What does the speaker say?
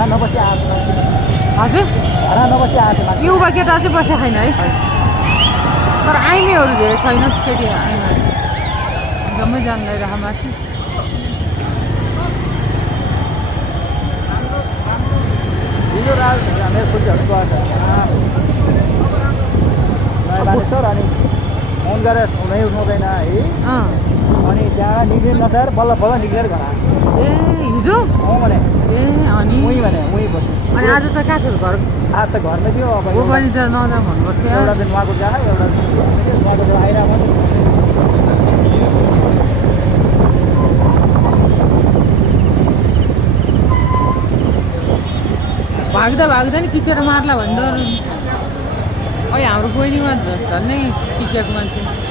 भाडा नबसी आएको हजुर भाडा नबसी आएको मान्छे युवा केटा चाहिँ बसेको छैन है तर आइमेहरू धेरै छैन केटी आइमाहरू जम्मै जान लगाइरह माथि हिजो रात मेरो खुट्टीहरू गएको नयाँ बानेश्वर अनि फोन गरेर फोनै उठाउँदैन है अनि त्यहाँ निक्लिनु नसकेर बल्ल बल्ल निक्लेर घर आएको ए हिजो भने ए अनि उहीँ भने उहीँ बस्यो अनि आज त कहाँ थियो घर आज त घरमै थियो अब ऊ पनि त नजाउँ भन्नुपर्थ्यो एउटा दिन उहाँको जहाँ एउटा दिन उहाँको जहाँ आइरहेको भाग्दा भाग्दा नि खिचेर मार्ला भन्दा अहिले हाम्रो बहिनीमा झन् नै टिकेको मान्छे